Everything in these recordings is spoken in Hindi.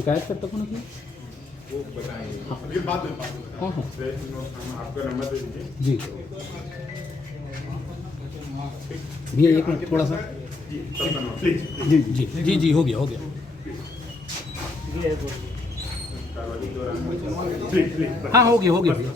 शिकायत करता कौन है? वो बताएंगे ये बाद में हाँ हाँ आपका नंबर दे दीजिए जी भैया एक मिनट थोड़ा सा प्लीज जी जी जी जी हो गया हाँ हो गया भैया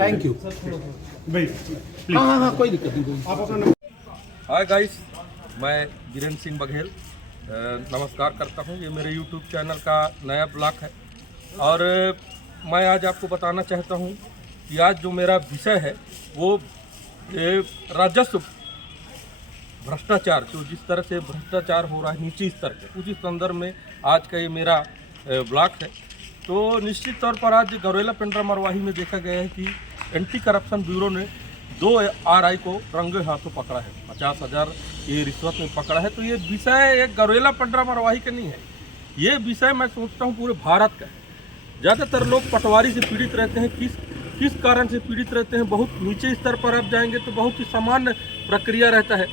थैंक यू भाई हाँ हाँ हाँ कोई दिक्कत नहीं कोई आप अपना नंबर हाय गाइस, मैं वीरेंद्र सिंह बघेल नमस्कार करता हूं। ये मेरे यूट्यूब चैनल का नया ब्लॉग है और मैं आज आपको बताना चाहता हूं कि आज जो मेरा विषय है वो राजस्व भ्रष्टाचार, जो जिस तरह से भ्रष्टाचार हो रहा है नीचे स्तर पे, उसी संदर्भ में आज का ये मेरा ब्लॉग है। तो निश्चित तौर पर आज गौरेला पेंड्रा मरवाही में देखा गया है कि एंटी करप्शन ब्यूरो ने 2 RI को रंगे हाथों पकड़ा है, 50,000 ये रिश्वत में पकड़ा है। तो ये विषय एक गौरेला पेंड्रा मरवाही का नहीं है, ये विषय मैं सोचता हूँ पूरे भारत का है। ज़्यादातर लोग पटवारी से पीड़ित रहते हैं। किस कारण से पीड़ित रहते हैं? बहुत नीचे स्तर पर आप जाएंगे तो बहुत ही सामान्य प्रक्रिया रहता है।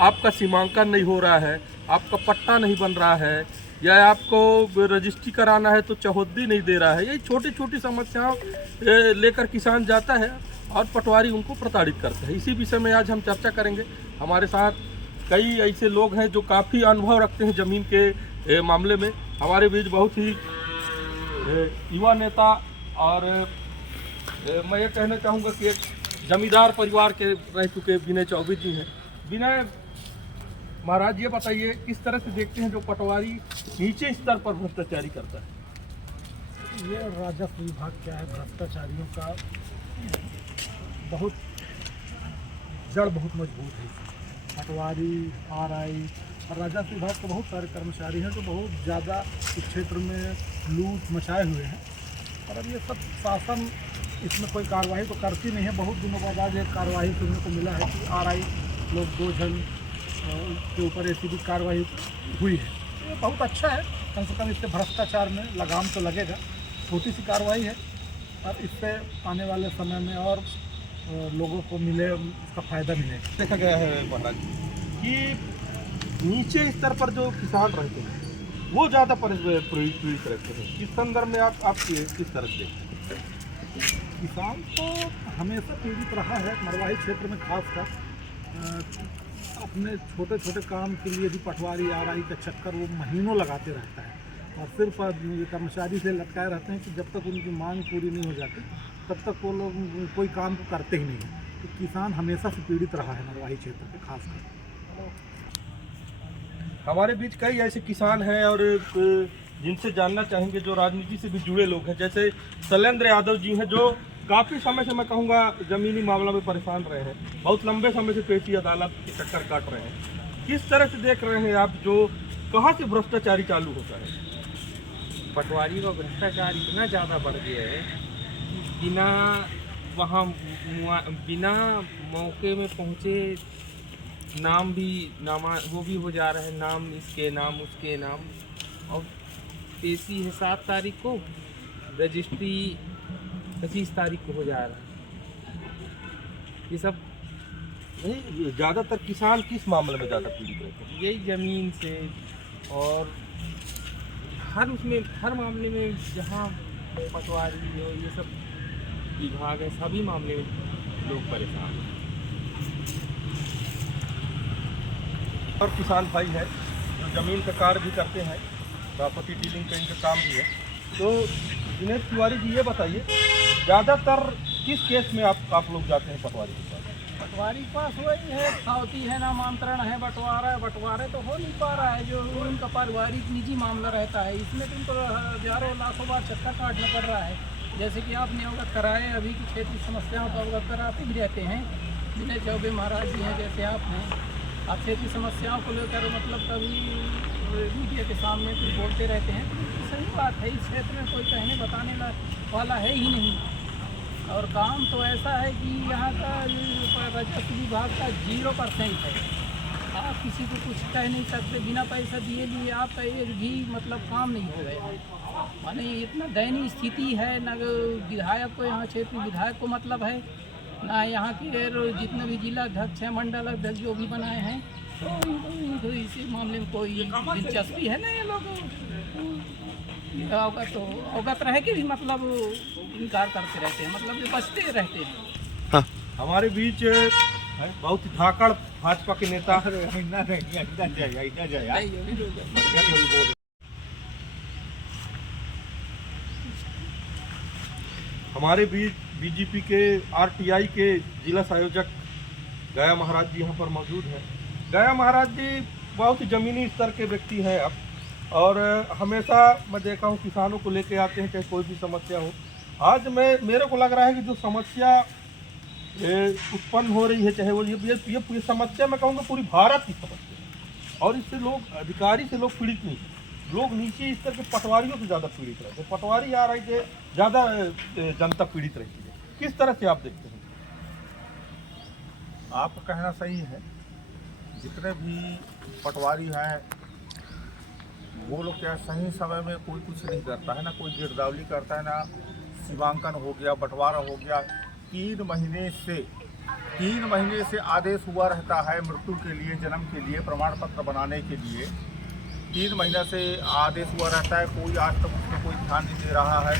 आपका सीमांकन नहीं हो रहा है, आपका पट्टा नहीं बन रहा है, या आपको रजिस्ट्री कराना है तो चौहद्दी नहीं दे रहा है। यही छोटी छोटी समस्याओं लेकर किसान जाता है और पटवारी उनको प्रताड़ित करता है। इसी विषय में आज हम चर्चा करेंगे। हमारे साथ कई ऐसे लोग हैं जो काफ़ी अनुभव रखते हैं ज़मीन के मामले में। हमारे बीच बहुत ही युवा नेता और मैं ये कहना चाहूँगा कि एक जमींदार परिवार के रह चुके विनय चौबे जी हैं। विनय महाराज, ये बताइए किस तरह से देखते हैं जो पटवारी नीचे स्तर पर भ्रष्टाचारी करता है? ये राजस्व विभाग क्या है, भ्रष्टाचारियों का बहुत जड़ बहुत मजबूत है। पटवारी, RI और राजस्व विभाग के बहुत सारे कर्मचारी हैं जो बहुत ज़्यादा इस क्षेत्र में लूट मचाए हुए हैं। और अब ये सब शासन इसमें कोई कार्रवाई तो करती नहीं है। बहुत दिनों बाद आज एक कार्रवाई सुनने को मिला है कि RI लोग 2 जन के ऊपर ऐसी भी कार्रवाई हुई है। ये बहुत अच्छा है, कम से कम इससे भ्रष्टाचार में लगाम तो लगेगा। छोटी सी कार्रवाई है और इससे आने वाले समय में और लोगों को मिले, उसका फ़ायदा मिलेगा। देखा गया है महाराज कि नीचे स्तर पर जो किसान रहते हैं वो ज़्यादा पीड़ित रहते हैं। इस संदर्भ में आप किस तरह से देखते हैं? किसान तो हमेशा पीड़ित रहा है मरवाही क्षेत्र में, खासकर अपने छोटे छोटे काम के लिए भी पटवारी RI का चक्कर वो महीनों लगाते रहता है और सिर्फ कर्मचारी से लटकाए रहते हैं कि जब तक उनकी मांग पूरी नहीं हो जाती तब तक वो लोग कोई काम को करते ही नहीं हैं। तो किसान हमेशा से पीड़ित रहा है मरवाही क्षेत्र में खासकर। हमारे बीच कई ऐसे किसान हैं और जिनसे जानना चाहेंगे जो राजनीति से भी जुड़े लोग हैं। जैसे शैलेंद्र यादव जी हैं जो काफ़ी समय से मैं कहूँगा ज़मीनी मामला में परेशान रहे हैं, बहुत लंबे समय से पेशी अदालत के चक्कर काट रहे हैं। किस तरह से देख रहे हैं आप जो कहाँ से भ्रष्टाचारी चालू होता है? पटवारी का भ्रष्टाचार इतना ज़्यादा बढ़ गया है कि बिना मौके में पहुँचे नाम भी वो भी हो जा रहे हैं, नाम इसके नाम उसके नाम। और पेशी है 7 तारीख को, रजिस्ट्री 25 तारीख को हो जा रहा है। ये सब नहीं, ज़्यादातर किसान किस मामले में ज़्यादा पीड़ित रहते हैं? यही ज़मीन से और हर मामले में जहाँ पटवारी और ये सब विभाग है, सभी मामले में लोग परेशान हैं। और किसान भाई है जो ज़मीन का कार्य भी करते हैं, प्रॉपर्टी डीलिंग का इनका काम भी है। तो दिनेश तिवारी जी, ये बताइए ज़्यादातर किस केस में आप लोग जाते हैं पटवारी के पास? पटवारी के पास वही है, खावती है, नामांतरण है, बंटवारा तो हो नहीं पा रहा है, जो उनका पारिवारिक निजी मामला रहता है। इसमें तो उनको हजारों लाखों बार चक्कर काटना पड़ रहा है। जैसे कि आपने अवगत कराए, अभी की क्षेत्रीय समस्याओं को अवगत कराते भी रहते हैं। विनय चौबे महाराज जी हैं, जैसे आप क्षेत्रीय समस्याओं को लेकर मतलब कभी मीडिया के सामने कुछ बोलते रहते हैं। तो सही बात है, इस क्षेत्र में कोई कहने बताने वाला है ही नहीं। और काम तो ऐसा है कि यहाँ का राजस्व विभाग का 0% है। आप किसी को कुछ कह नहीं सकते, बिना पैसा दिए लिए आपका एक भी मतलब काम नहीं हो गया। माने इतना दयनीय स्थिति है, न विधायक को, यहाँ क्षेत्रीय विधायक को मतलब है, ना यहाँ के जितने भी जिला अध्यक्ष हैं, मंडल अध्यक्ष जो भी बनाए हैं, तो इस मामले में कोई दिलचस्पी है ना ये लोग। अवगत रहे कि भी मतलब इनकार करते रहते हैं, मतलब ये बचते रहते हैं। हमारे बीच बहुत ही धाकड़ भाजपा के नेता हमारे बीच बीजेपी के आरटीआई के जिला संयोजक गया महाराज जी यहाँ पर मौजूद हैं। गया महाराज जी बहुत ही ज़मीनी स्तर के व्यक्ति हैं अब, और हमेशा मैं देखा हूँ किसानों को लेके आते हैं, चाहे कोई भी समस्या हो। आज मेरे को लग रहा है कि जो समस्या उत्पन्न हो रही है, चाहे वो ये समस्या मैं कहूँगा पूरी भारत की समस्या है, और इससे लोग अधिकारी से लोग पीड़ित नहीं, लोग नीचे स्तर के पटवारियों से ज़्यादा पीड़ित रहते हैं। पटवारी आ रहे थे, ज़्यादा जनता पीड़ित रहती है। किस तरह से आप देखते हैं? आपका कहना सही है। जितने भी पटवारी हैं वो लोग क्या सही समय में कोई कुछ नहीं करता है, ना कोई गिरदावरी करता है, ना सीमांकन हो गया, बंटवारा हो गया। 3 महीने से आदेश हुआ रहता है मृत्यु के लिए, जन्म के लिए, प्रमाण पत्र बनाने के लिए 3 महीना से आदेश हुआ रहता है। कोई आज तक उसमें कोई ध्यान नहीं दे रहा है।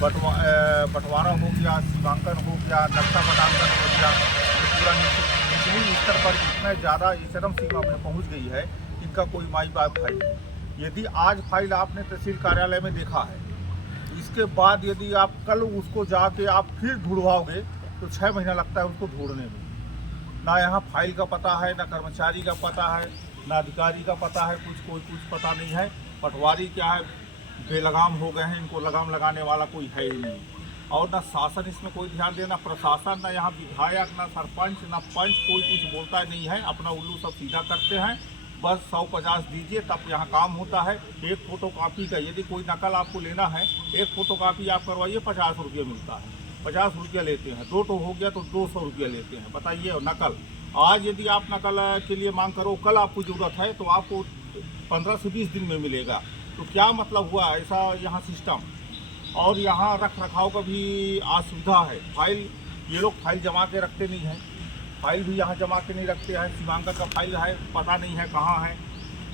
बंटवारा हो गया, सीमांकन हो गया, नक्शा पटांकन हो गया, पूरा निचली स्तर पर इतना ज़्यादा चरम सीमा में पहुंच गई है, इनका कोई माई बाप है। यदि आज फाइल आपने तहसील कार्यालय में देखा है, इसके बाद यदि आप कल उसको जाके आप फिर ढूंढवाओगे तो 6 महीना लगता है उसको ढूंढने में। ना यहाँ फाइल का पता है, ना कर्मचारी का पता है, ना अधिकारी का पता है, कोई कुछ पता नहीं है। पटवारी क्या है, बेलगाम हो गए हैं, इनको लगाम लगाने वाला कोई है ही नहीं। और ना शासन इसमें कोई ध्यान देना, प्रशासन, ना यहाँ विधायक, ना सरपंच, ना पंच, कोई कुछ बोलता नहीं है। अपना उल्लू सब सीधा करते हैं। बस 150 दीजिए तब यहाँ काम होता है। एक फोटोकॉपी का यदि कोई नकल आपको लेना है, एक फोटोकॉपी आप करवाइए 50 रुपये मिलता है, 50 रुपया लेते हैं। 2 हो गया तो 200 रुपया लेते हैं। बताइए, नकल आज यदि आप नकल के लिए मांग करो, कल आपको ज़रूरत है तो आपको 15 से 20 दिन में मिलेगा। तो क्या मतलब हुआ ऐसा यहाँ सिस्टम। और यहाँ रख रखाव का भी असुविधा है। फाइल ये लोग फाइल जमा के रखते नहीं हैं, फाइल भी यहाँ जमा के नहीं रखते हैं। सीमांकन का फाइल है, पता नहीं है कहाँ है,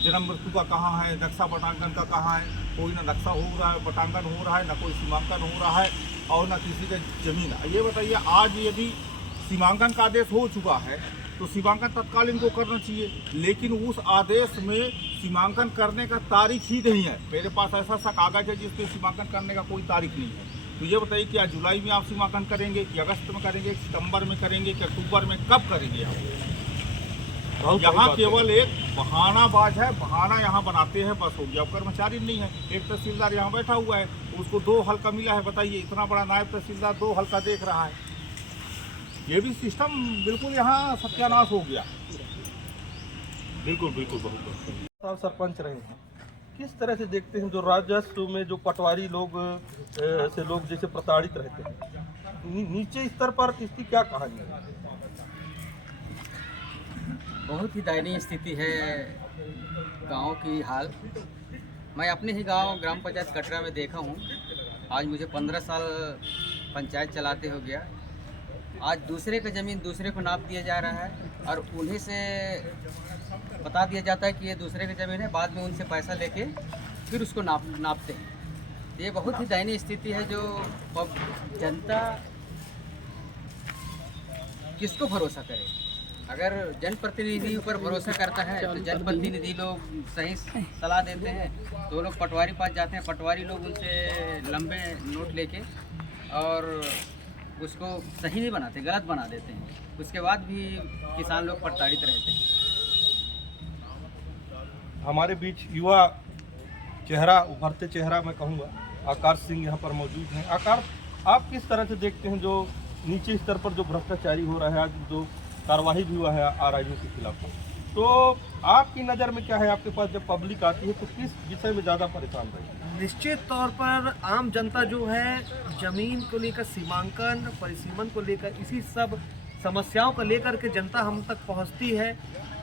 जन्म मृत्यु का कहाँ है, नक्शा पटांकन का कहाँ है। कोई ना नक्शा हो रहा है, पटांकन हो रहा है, ना कोई सीमांकन हो रहा है, और ना किसी का जमीन। ये बताइए, आज यदि सीमांकन का आदेश हो चुका है तो सीमांकन तत्काल इनको करना चाहिए, लेकिन उस आदेश में सीमांकन करने का तारीख ही नहीं है। मेरे पास ऐसा सा कागज है जिसपे सीमांकन करने का कोई तारीख नहीं है। तो ये बताइए, क्या जुलाई में आप सीमांकन करेंगे, कि अगस्त में करेंगे, सितंबर में करेंगे, कि अक्टूबर में, कब करेंगे आप? यहाँ केवल एक बहानाबाज है, बहाना यहाँ बनाते हैं, बस हो गया। अब कर्मचारी नहीं है। एक तहसीलदार यहाँ बैठा हुआ है, उसको 2 हल्का मिला है। बताइए, इतना बड़ा नायब तहसीलदार 2 हल्का देख रहा है। ये भी सिस्टम बिल्कुल यहाँ सत्यानाश हो गया। बिल्कुल बहुत सरपंच रहे हैं, किस तरह से देखते हैं जो राजस्व में जो पटवारी लोग से लोग जैसे प्रताड़ित रहते हैं, नीचे स्तर पर इसकी क्या कहानी है? बहुत ही दयनीय स्थिति है गांव की हाल। मैं अपने ही गांव ग्राम पंचायत कटरा में देखा हूं। आज मुझे 15 साल पंचायत चलाते हो गया। आज दूसरे का ज़मीन दूसरे को नाप दिया जा रहा है, और उन्हीं से बता दिया जाता है कि ये दूसरे की ज़मीन है। बाद में उनसे पैसा लेके फिर उसको नापते हैं। ये बहुत ही दयनीय स्थिति है। जो जनता किसको भरोसा करे? अगर जनप्रतिनिधि ऊपर भरोसा करता है तो जनप्रतिनिधि लोग सही सलाह देते हैं, तो लोग पटवारी पास जाते हैं। पटवारी लोग उनसे लंबे नोट लेके और उसको सही नहीं बनाते, गलत बना देते हैं। उसके बाद भी किसान लोग प्रताड़ित रहते हैं। हमारे बीच युवा चेहरा, उभरते चेहरा मैं कहूँगा, आकाश सिंह यहाँ पर मौजूद हैं। आकाश, आप किस तरह से देखते हैं जो नीचे स्तर पर जो भ्रष्टाचारी हो रहा है, आज जो कार्रवाई भी हुआ है आरआईओ के खिलाफ, तो आपकी नज़र में क्या है? आपके पास जब पब्लिक आती है तो किस विषय में ज़्यादा परेशान रही? निश्चित तौर पर आम जनता जो है जमीन को लेकर, सीमांकन, परिसीमन को लेकर, इसी सब समस्याओं को लेकर के जनता हम तक पहुंचती है।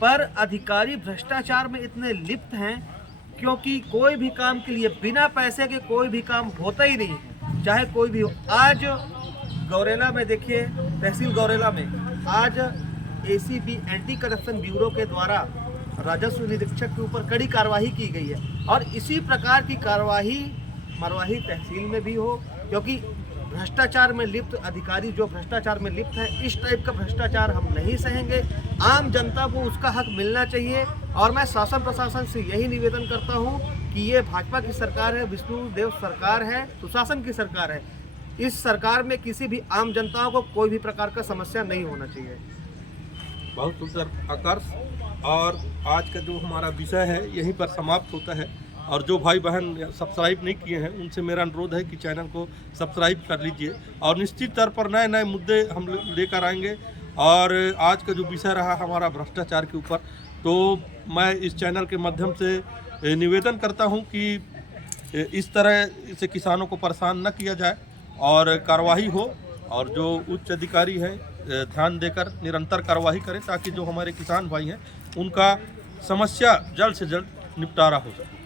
पर अधिकारी भ्रष्टाचार में इतने लिप्त हैं, क्योंकि कोई भी काम के लिए बिना पैसे के कोई भी काम होता ही नहीं है, चाहे कोई भी हो। आज गौरेला में देखिए, तहसील गौरेला में आज ACB एंटी करप्शन ब्यूरो के द्वारा राजस्व निरीक्षक के ऊपर कड़ी कार्रवाई की गई है, और इसी प्रकार की कार्रवाई मरवाही तहसील में भी हो, क्योंकि भ्रष्टाचार में लिप्त अधिकारी जो भ्रष्टाचार में लिप्त है, इस टाइप का भ्रष्टाचार हम नहीं सहेंगे। आम जनता को उसका हक मिलना चाहिए। और मैं शासन प्रशासन से यही निवेदन करता हूं कि ये भाजपा की सरकार है, विष्णुदेव सरकार है, सुशासन की सरकार है। इस सरकार में किसी भी आम जनता को कोई भी प्रकार का समस्या नहीं होना चाहिए। बहुत सुंदर आकर्ष। और आज का जो हमारा विषय है यहीं पर समाप्त होता है। और जो भाई बहन सब्सक्राइब नहीं किए हैं उनसे मेरा अनुरोध है कि चैनल को सब्सक्राइब कर लीजिए। और निश्चित तौर पर नए नए मुद्दे हम लेकर आएंगे। और आज का जो विषय रहा हमारा भ्रष्टाचार के ऊपर, तो मैं इस चैनल के माध्यम से निवेदन करता हूं कि इस तरह से किसानों को परेशान न किया जाए और कार्रवाई हो। और जो उच्च अधिकारी हैं ध्यान देकर निरंतर कार्रवाई करें ताकि जो हमारे किसान भाई हैं उनका समस्या जल्द से जल्द निपटारा हो सके।